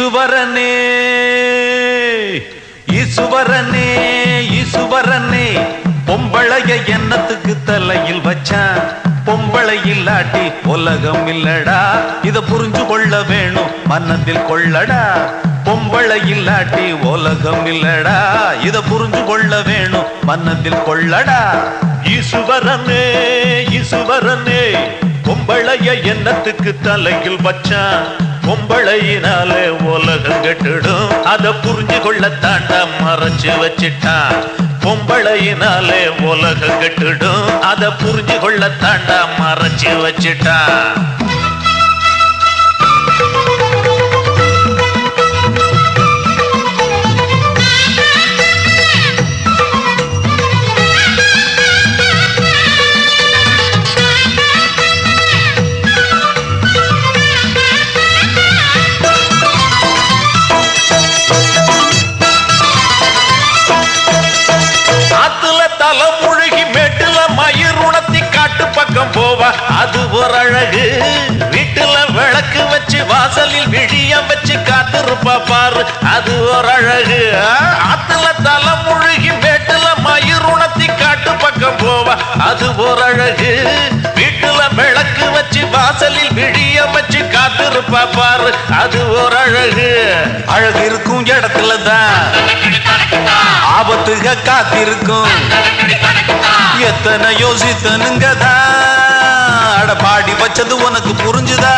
ஈசுவரனே ஈசுவரனே ஈசுவரனே பொம்பளைய எண்ணத்துக்கு தலையில் வச்சான்? பொம்பளை இல்லாட்டி உலகம் இல்லடா. இத புரிஞ்சு கொள்ள வேணும் மன்னத்தில் கொள்ளடா. பொம்பளை இல்லாட்டி உலகம் இல்லடா. இத புரிஞ்சு கொள்ள வேணும் மன்னத்தில் கொள்ளடா. ஈசுவரனே ஈசுவரனே பொம்பளைய எண்ணத்துக்கு தலையில் வச்சான்? பொம்பளையினாலே உலகம் கெட்டுடும். அதை புரிஞ்சு கொள்ள மறைச்சு வச்சிட்டான் பொம்பளையினாலே உலகம் கெட்டுடும். அதை புரிஞ்சு கொள்ள மறைச்சு வச்சிட்டான் காத்திருப்பா பாரு அது ஒரு அழகு. அழகு இருக்கும் இடத்துல தான் ஆபத்துக காத்திருக்கும். எத்தனை யோசித்தனுங்கதா? அட பாடி வச்சது உனக்கு புரிஞ்சுதா?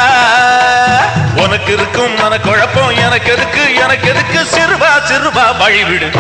உனக்கு இருக்கும் மன குழப்பம் எனக்கு எதுக்கு? எனக்கு எதுக்கு? சிறுபா சிறுபா வழிவிடு.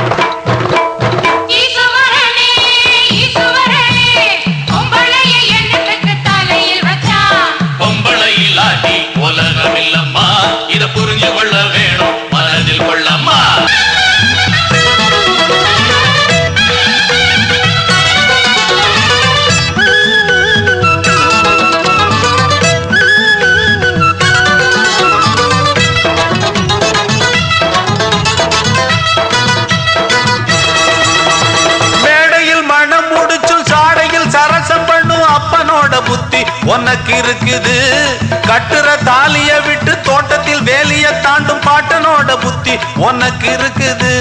உனக்கு இருக்குது.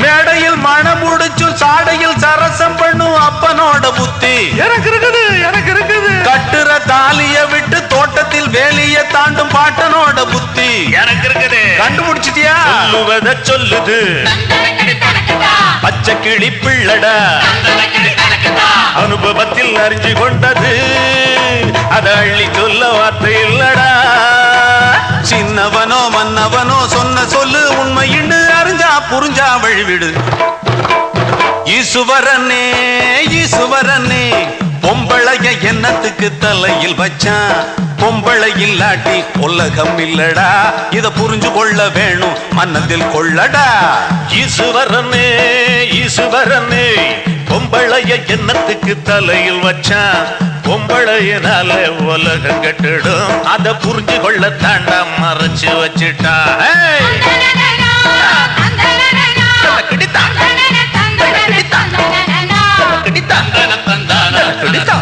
மேடையில் மனம் முடிச்சும் சாடையில் சரசம் பண்ணும் அப்பனோட புத்தி. எனக்கு இருக்குது எனக்கு இருக்குது. கட்டுற தாலிய விட்டு தோட்டத்தில் வேலிய தாண்டும் பாட்டனோட புத்தி. எனக்கு இருக்குது. கண்டுபிடிச்சிட்டியா? சொல்லுவத சொல்லுது. பச்சை கிளி பிள்ளடா. அனுபவத்தில் அறிஞ்சு கொண்டது. அத அள்ளி சொல்ல வார்த்தை இல்லடா. சின்னவனோ மன்னவனோ சொன்ன சொல்லு உண்மையின்னு அறிஞ்சா புரிஞ்சா வழிவிடு. ஈசுவரனே ஈசுவரனே பொம்பளைய எண்ணத்துக்கு தலையில் வச்சான் பொம்பளை இல்லாட்டி உலகம் இல்லடா. இத புரிஞ்சு கொள்ள வேணும் மன்னத்தில் கொள்ளடா. ஈசுவரனே ஈசுவரனே பொம்பளைய எண்ணத்துக்கு தலையில் வச்சான் பொம்பளையினால உலகம் கெட்டுடும். அத புரிஞ்சு கொள்ள தாண்டா மறைச்சு வச்சுட்டா கிடைத்தான் கிடைத்தான் கிடைத்தான்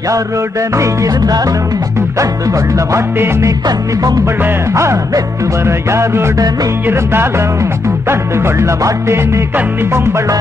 யாரோட நீ இருந்தாலும் கண்டு கொள்ள மாட்டேனே கன்னி பொம்பள. நெத்து வர யாரோட நீ இருந்தாலும் கண்டு கொள்ள மாட்டேனே கன்னி பொம்பள.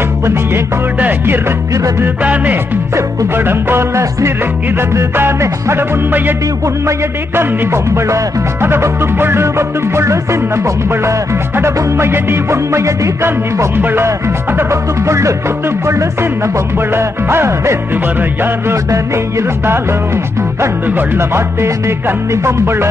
இப்ப நீ என் கூட இருக்கிறது தானே? செப்பு படம் போல சிரிக்கிறது தானே? அட உண்மையடி உண்மையடி கன்னி பொம்பள. அட ஒத்துக்கொள்ளு ஒத்துக்கொள்ளு சின்ன பொம்பள. அட உண்மையடி உண்மையடி கன்னி பொம்பள. அத ஒத்துக்கொள்ளு ஒத்துக்கொள்ளு சின்ன பொம்பள. ஆ, நேத்து வர யாரோட கூட நீ இருந்தாலும் கண்டு கொள்ள மாட்டேன்னு கன்னி பொம்பளை.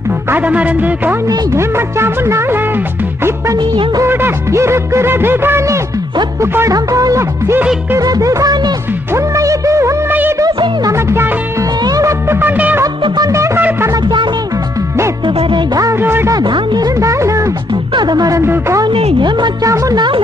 அத மறந்து போனே என் மச்சான் முன்னால? இப்ப நீ என் கூட இருக்கிறது தானே? ஒப்பு படம் போல சிரிக்கிறது தானே? உண்மை இது உண்மை இது சின்ன மச்சானே ஒத்துக்கொண்டே ஒத்துக்கொண்டே கருத்த மச்சானே யாரோட நான் இருந்தாலும் அத மறந்து போனே என் மச்சான் முன்னால?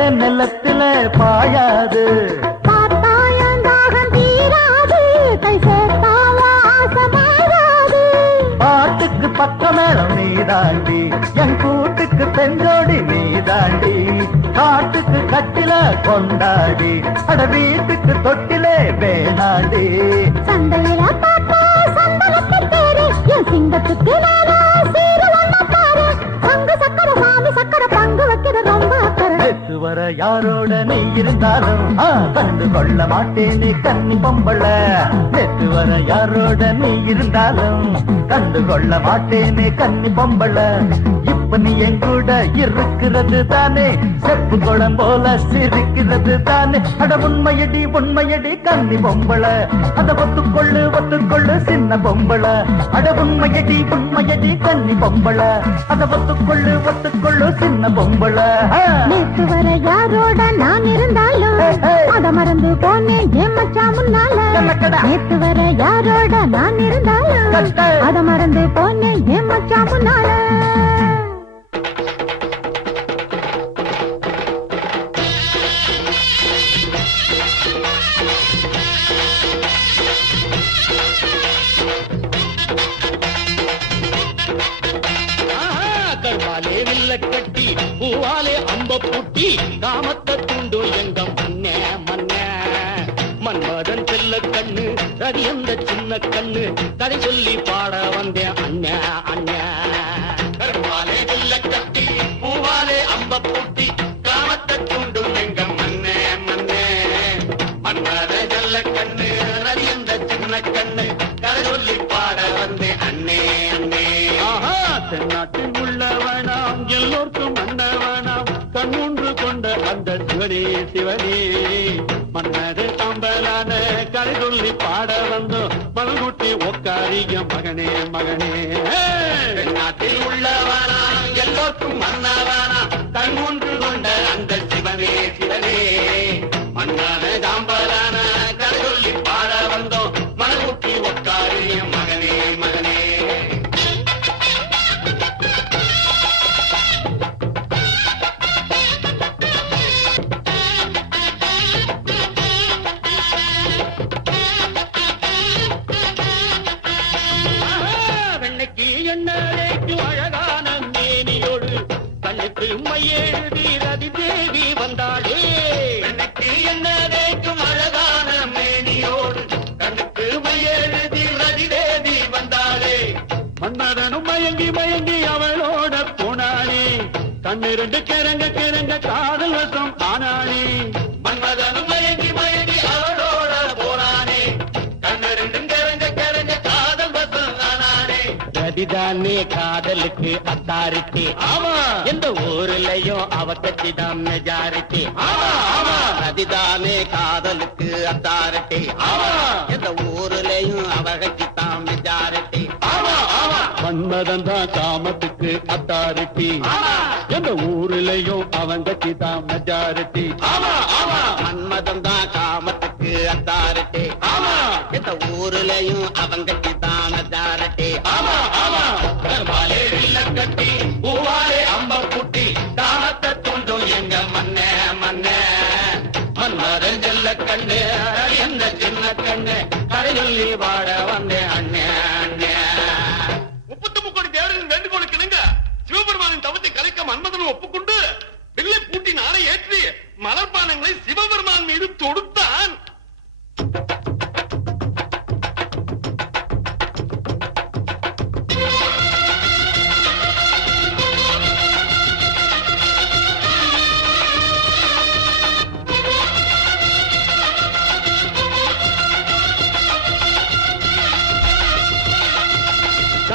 பொறுத்த நிலத்தில பாயாது. பாட்டுக்கு பக்க மேளம் நீ தாண்டி என் கூட்டுக்கு பெஞ்சோடி நீ தாண்டி காட்டுக்கு கட்டில கொண்டாடி அட வீட்டுக்கு தொட்டிலே வேணாண்டி. சந்தையில சிங்கத்துக்கு வர யாரோட நீ இருந்தாலும் கண்டு கொள்ள மாட்டேனே கன்னி பொம்பள. நேற்று வர யாரோட நீ இருந்தாலும் கண்டு கொள்ள மாட்டேனே கண்ணி பொம்பள. நீ என் கூட இருக்கிறது தானே செப்பு குளம் போல சிரிக்கிறது தானே அட உண்மையடி உண்மையடி கன்னி பொம்பள அத ஒத்துக்கொள்ளு ஒத்துக்கொள்ளு சின்ன பொம்பள அட உண்மையடி உண்மையடி கன்னி பொம்பள அத ஒத்துக்கொள்ளு ஒத்துக்கொள்ளு சின்ன பொம்பள. நேத்து வர யாரோட நான் இருந்தாலும். அத மறந்து போனேன் என் மச்சான் முன்னால. நேத்து வர யாரோட நான் இருந்தாலும். அத மறந்து போனேன் என் மச்சான் முன்னால பூவாலே அம்ப பூட்டி காமத்தை தூண்டும் எங்க மண்ணே மண்ணே. கண்ணு ரவி அந்த சின்ன கண்ணு. கதை சொல்லி பாட வந்தேன் அண்ணா அண்ணா. பாட வந்தோம் மல்குட்டி ஒக்காரிய மகனே மகனே. நாட்டில் உள்ளவனா எல்லோருக்கும் மன்னவனா கண் ஒன்று இரண்டு கிறங்க கிறங்க காதல் வசம். ஆனானே மன்மதனும் மயங்கி மயங்கி அவளோட போனானே. கண்ணு ரெண்டும் கரங்க கரங்க காதல் வசம். ஆனானே கதிதானே காதலுக்கு அத்தாரிட்டி ஆமா எந்த ஊர்லயும் அவ கட்சிதான் மெஜாரிட்டி ஆமா ஆமா கதிதானே காதலுக்கு அத்தாரிட்டி ஆமா எந்த ஊர்லயும் அவகச்சித்தான் மெஜாரிட்டி ஆமா ஆமா. மன்மதன் தான் காமத்து காமத்துக்கு அத்தாரிட்டி. எந்த ஊர்லயும் அவன் கட்சிதான் மெஜாரிட்டி ஆமா ஆமா. மன்மதன் தான் காமத்துக்கு அத்தாரிட்டி எந்த ஊர்லயும் அவங்கச்சித்தான் மெஜாரிட்டி ஆமா ஆமா. கருமாலே வில்ல கட்டி பூவாலே அம்ப புட்டி காமத்தை தூண்டும் எங்க மண்ணே மண்ணே மன்மதன் செல்ல கண்ணு எந்த சின்ன கண்ணு கரை சொல்லி வாட வந்தேன்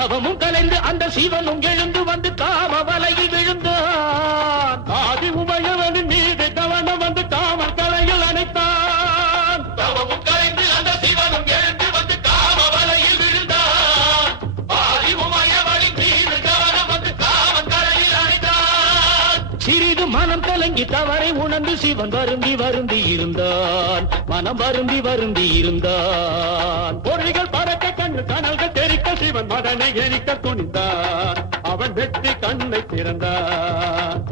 தவமும் கலைந்து அந்த சிவனும் எழுந்து வந்து காம வலையில் விழுந்தான். ஆதி உமையவனின் மீது கவனம் வந்து காமன் கலையில் அணைத்தான். தவமும் கலைந்து அந்த சிவனும் எழுந்து வந்து காம வலையில் விழுந்தான். ஆதி உமையவனின் மீது கவனம் வந்து காமன் கலையில் அணைத்தான். சிறிது மனம் கலங்கி தவறை உணர்ந்து சிவன் வருந்தி வருந்தி இருந்தான். மனம் வருந்தி வருந்தி இருந்தான். பொறிகள் பறக்க கண்ணு தெரிக்க சிவன் மதனை எரிக்க துணிந்தான் அவன் வெற்றி கண்ணை திறந்தான்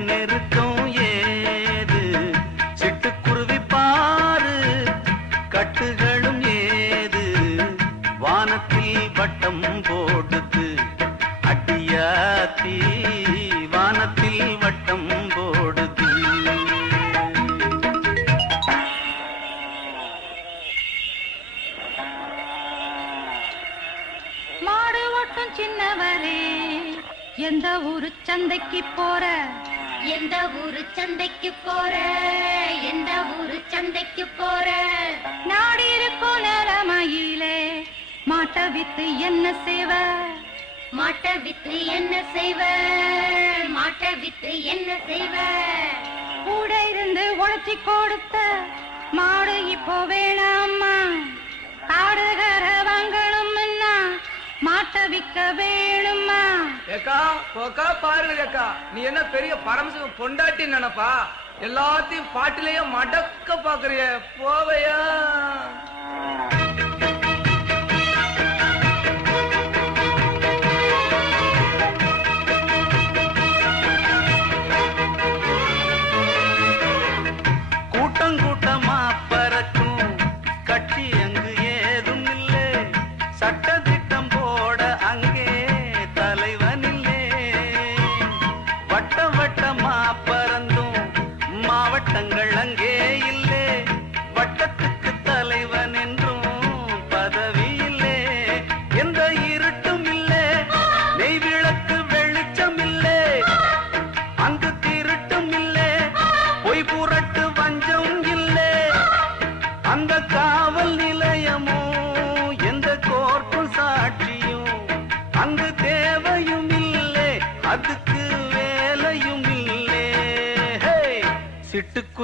நெருக்கம் ஏது? சிட்டுக்குருவி பாரு கட்டுகளும் ஏது? வானத்தில் வட்டம் போடுது அட்டியாத்தி வானத்தில் வட்டம் போடுது. மாடு ஓட்டும் சின்னவரே எந்த ஊரு சந்தைக்கு போ எந்த ஊரு சந்தைக்கு போற? எந்த ஊரு சந்தைக்கு போற? நாடி இருக்கும் நேரமாயிலே. மாட்ட வித்து என்ன செய்வ? மாட்ட வித்து என்ன செய்வ? மாட்ட வித்து என்ன செய்வ? கூட இருந்து உழைச்சி கொடுத்த மாடு இப்போ வேணாமா காடுகர வாங்க தவிக்க வேணுமா? ஏக்கா போக்கா பாரு ஏக்கா. நீ என்ன பெரிய பரமசிவ பொண்டாட்டி நினைப்பா? எல்லாத்தையும் பாட்டிலேயே மடக்க பாக்குறிய. போவையா?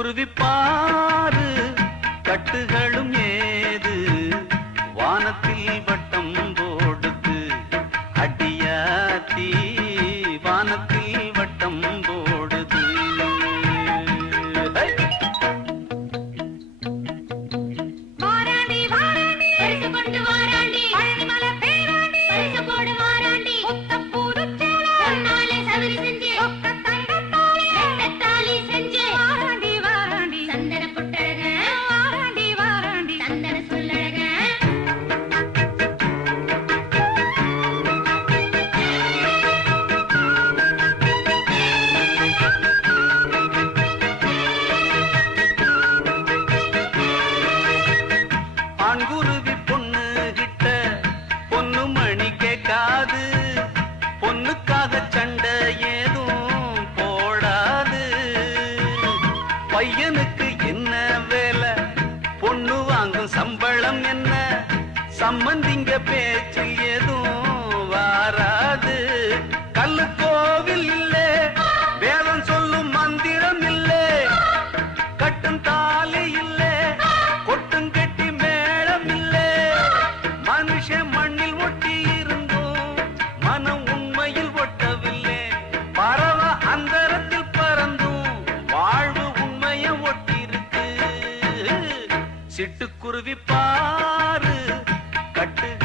குருவி பாரு பாரு கட்டுக